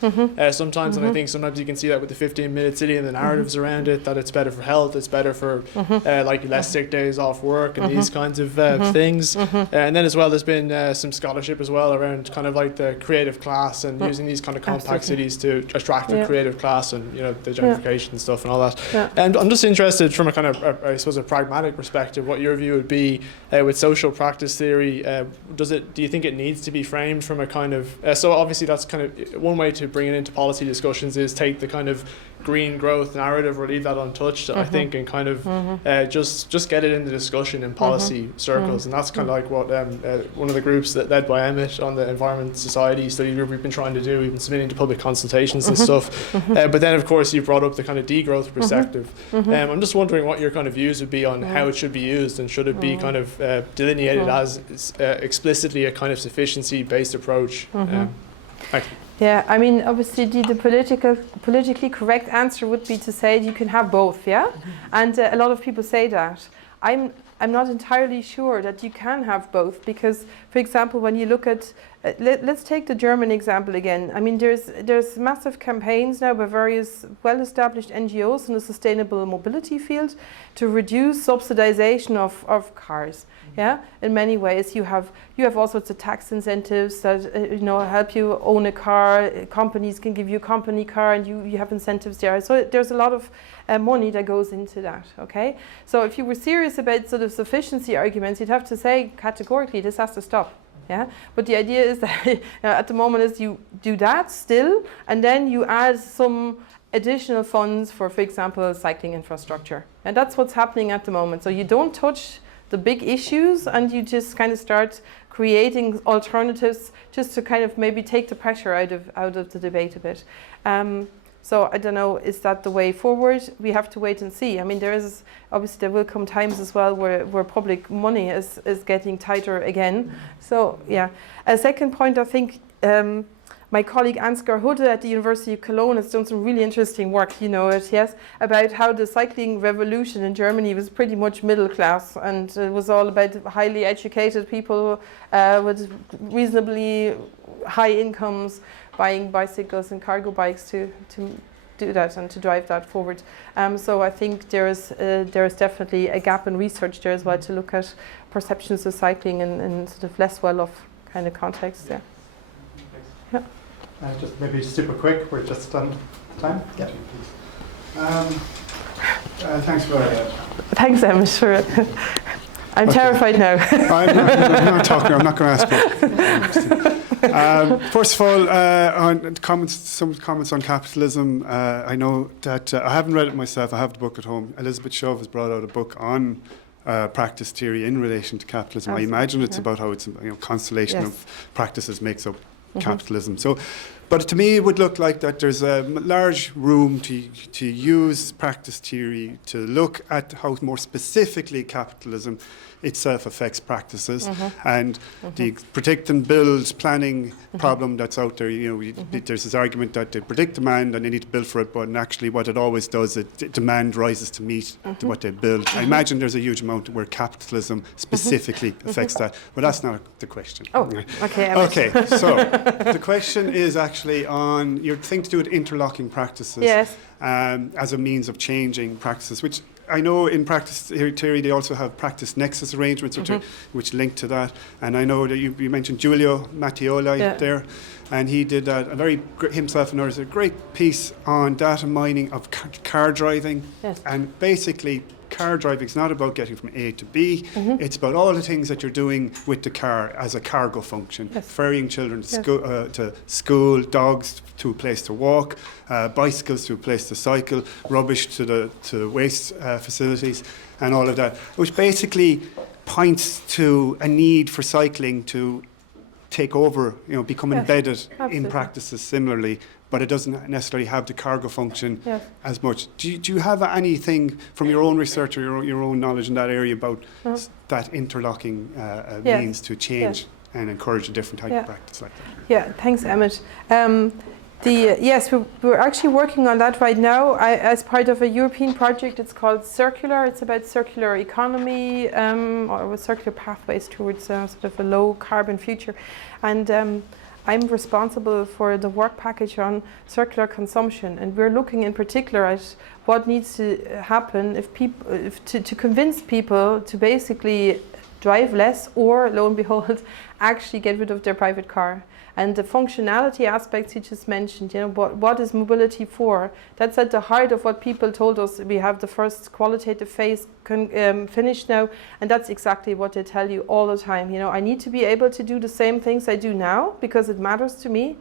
Sometimes, and I think sometimes you can see that with the 15-minute city and the narratives around it, that it's better for health, it's better for like less sick days off work and these kinds of things. And then as well, there's been some scholarship as well around kind of like the creative class and using these kind of compact cities to attract the creative class and the gentrification and stuff and all that. And I'm just interested from a kind of, I suppose, a pragmatic perspective, what your view would be with social practice theory. Do you think it needs to be framed from a kind of so obviously that's kind of one way to bring it into policy discussions is take the kind of green growth narrative or leave that untouched, I think, and kind of just get it in the discussion in policy circles. And that's kind of like what one of the groups that led by Emmett on the Environment Society study group we've been trying to do. We've been submitting to public consultations and stuff. But then, of course, you brought up the kind of degrowth perspective. I'm just wondering what your kind of views would be on how it should be used, and should it be kind of delineated as explicitly a kind of sufficiency-based approach? Yeah, I mean, obviously the politically correct answer would be to say you can have both, and a lot of people say that. I'm not entirely sure that you can have both, because, for example, when you look at, let's take the German example again. I mean, there's massive campaigns now by various well-established NGOs in the sustainable mobility field to reduce subsidization of cars. Yeah, in many ways you have all sorts of tax incentives that help you own a car. Companies can give you a company car, and you have incentives there. So there's a lot of money that goes into that. Okay, so if you were serious about sort of sufficiency arguments, you'd have to say categorically this has to stop. Yeah, but the idea is that at the moment is you do that still, and then you add some additional funds for example, cycling infrastructure, and that's what's happening at the moment. So you don't touch the big issues, and you just kind of start creating alternatives just to kind of maybe take the pressure out of the debate a bit. So I don't know, is that the way forward? We have to wait and see. I mean, there will come times as well where public money is getting tighter again. So yeah. A second point, I think my colleague Ansgar Hudde at the University of Cologne has done some really interesting work, yes, about how the cycling revolution in Germany was pretty much middle class, and it was all about highly educated people with reasonably high incomes buying bicycles and cargo bikes to do that and to drive that forward. So I think there is definitely a gap in research there as well to look at perceptions of cycling in sort of less well-off kind of context. Yeah. Yeah. Just maybe super quick, we're just on time. Yeah. Thanks for that. Thanks, Emmett, for I'm terrified now. I'm not talking. I'm not going to ask. First of all, some comments on capitalism. I know that I haven't read it myself. I have the book at home. Elizabeth Shove has brought out a book on practice theory in relation to capitalism. Absolutely, I imagine it's about how it's constellation Yes. of practices makes up capitalism. So, but to me, it would look like that there's a large room to use practice theory to look at how more specifically capitalism itself affects practices and the predict and build planning problem that's out there. There's this argument that they predict demand and they need to build for it, but actually what it always does, demand rises to meet what they build. I imagine there's a huge amount where capitalism specifically affects that, but that's not the question. Oh, okay. Okay, so the question is actually on your thing to do with interlocking practices as a means of changing practices, which I know in practice theory they also have practice nexus arrangements which link to that. And I know that you mentioned Giulio Mattioli there, and he did himself and others a great piece on data mining of car driving. Yes. And basically car driving is not about getting from A to B, it's about all the things that you're doing with the car as a cargo function. Yes. Ferrying children to school, dogs to a place to walk, bicycles to a place to cycle, rubbish to waste facilities, and all of that, which basically points to a need for cycling to take over, become embedded in practices similarly, but it doesn't necessarily have the cargo function as much. Do you have anything from your own research or your own knowledge in that area about that interlocking means to change and encourage a different type of practice like that? Yeah, thanks, Emmett. Yes, we're actually working on that right now as part of a European project. It's called Circular. It's about circular economy or circular pathways towards sort of a low carbon future. And I'm responsible for the work package on circular consumption, and we're looking in particular at what needs to happen to convince people to basically drive less, or lo and behold, actually get rid of their private car. And the functionality aspects you just mentioned, what is mobility for? That's at the heart of what people told us. We have the first qualitative phase finished now, and that's exactly what they tell you all the time. I need to be able to do the same things I do now because it matters to me.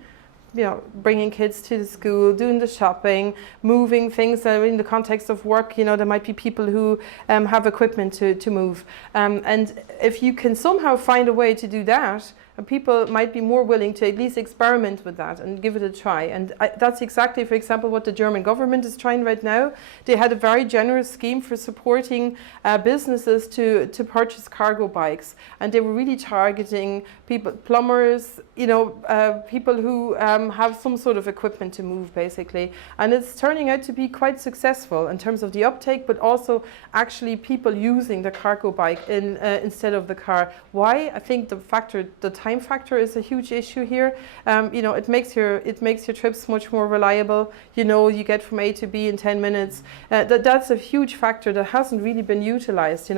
Bringing kids to the school, doing the shopping, moving things. In the context of work, there might be people who have equipment to move. And if you can somehow find a way to do that, people might be more willing to at least experiment with that and give it a try. And that's exactly, for example, what the German government is trying right now. They had a very generous scheme for supporting businesses to purchase cargo bikes. And they were really targeting people, plumbers, people who have some sort of equipment to move, basically. And it's turning out to be quite successful in terms of the uptake, but also actually people using the cargo bike instead of the car. Why? I think the time factor is a huge issue here. It makes your trips much more reliable. You get from A to B in 10 minutes. That's a huge factor that hasn't really been utilized.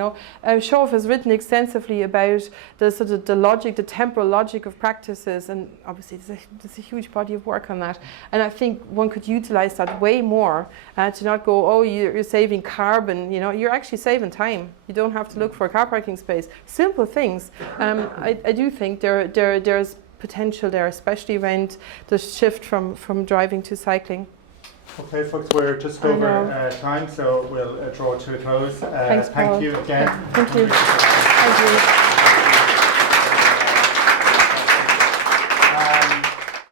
Shove has written extensively about the logic, the temporal logic of practices, and obviously there's a huge body of work on that. And I think one could utilize that way more to not go, oh, you're saving carbon. You're actually saving time. You don't have to look for a car parking space. Simple things. I do think there's potential there, especially around the shift from driving to cycling. Okay, folks, we're just over time, so we'll draw to a close. Thanks, thank Paul. you again. Thank you. Thank you.